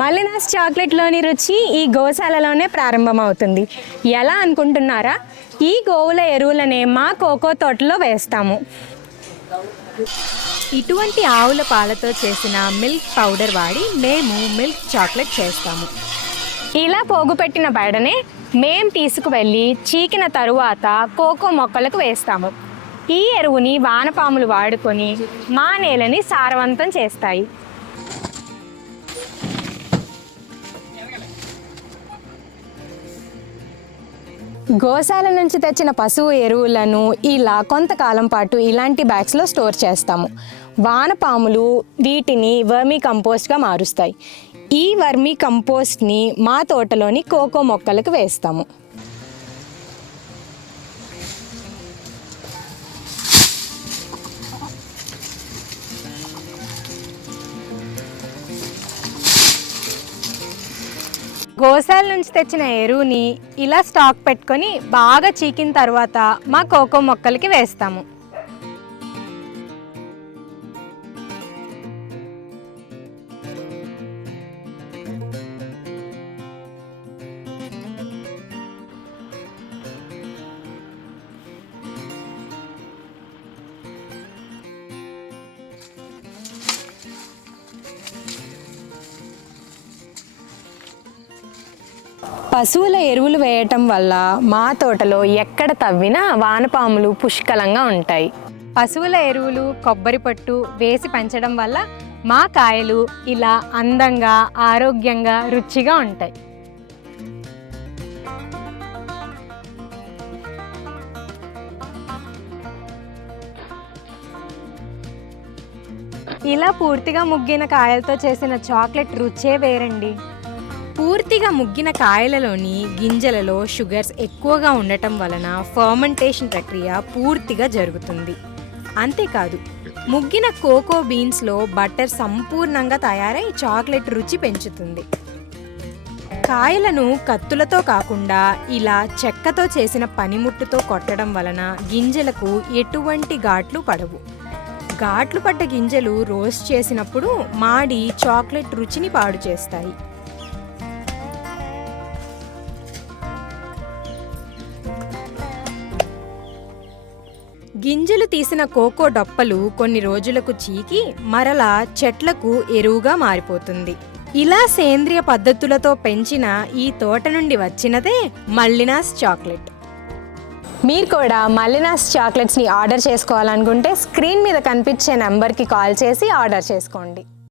మలినాస్ చాక్లెట్లోని రుచి ఈ గోశాలలోనే ప్రారంభమవుతుంది. ఎలా అనుకుంటున్నారా? ఈ గోవుల ఎరువులనే మా కోకో తోటలో వేస్తాము. ఇటువంటి ఆవుల పాలతో చేసిన మిల్క్ పౌడర్ వాడి మేము మిల్క్ చాక్లెట్ చేస్తాము. ఇలా పోగుపెట్టిన బెడనే మేం తీసుకువెళ్ళి చీకిన తరువాత కోకో మొక్కలకు వేస్తాము. ఈ ఎరువుని వానపాములు వాడుకొని మా నేలని సారవంతం చేస్తాయి. గోశాల నుంచి తెచ్చిన పశువు ఎరువులను ఇలా కొంతకాలం పాటు ఇలాంటి బ్యాగ్స్లో స్టోర్ చేస్తాము. వానపాములు వీటిని వర్మీ కంపోస్ట్గా మారుస్తాయి. ఈ వర్మీ కంపోస్ట్ని మా తోటలోని కోకో మొక్కలకు వేస్తాము. గోశాల నుంచి తెచ్చిన ఎరువుని ఇలా స్టాక్ పెట్టుకొని బాగా చీకిన తర్వాత మా కోకో మొక్కలకి వేస్తాము. పశువుల ఎరువులు వేయటం వల్ల మా తోటలో ఎక్కడ తవ్వినా వానపాములు పుష్కలంగా ఉంటాయి. పశువుల ఎరువులు, కొబ్బరి పట్టు వేసి పెంచడం వల్ల మా కాయలు ఇలా అందంగా, ఆరోగ్యంగా, రుచిగా ఉంటాయి. ఇలా పూర్తిగా ముగ్గిన కాయలతో చేసిన చాక్లెట్ రుచే వేరండి. పూర్తిగా ముగ్గిన కాయలలోని గింజలలో షుగర్స్ ఎక్కువగా ఉండటం వలన ఫర్మెంటేషన్ ప్రక్రియ పూర్తిగా జరుగుతుంది. అంతేకాదు, ముగ్గిన కోకో బీన్స్లో బటర్ సంపూర్ణంగా తయారై చాక్లెట్ రుచి పెంచుతుంది. కాయలను కత్తులతో కాకుండా ఇలా చెక్కతో చేసిన పనిముట్టుతో కొట్టడం వలన గింజలకు ఎటువంటి ఘాట్లు పడవు. ఘాట్లు పడ్డ గింజలు రోస్ట్ చేసినప్పుడు మాడి చాక్లెట్ రుచిని పాడు చేస్తాయి. గింజలు తీసిన కోకో డొప్పలు కొన్ని రోజులకు చీకి మరలా చెట్లకు ఎరువుగా మారిపోతుంది. ఇలా సేంద్రియ పద్ధతులతో పెంచిన ఈ తోట నుండి వచ్చినదే మలినాస్ చాక్లెట్. మీరు కూడా మలినాస్ చాక్లెట్స్ని ఆర్డర్ చేసుకోవాలనుకుంటే స్క్రీన్ మీద కనిపించే నెంబర్కి కాల్ చేసి ఆర్డర్ చేసుకోండి.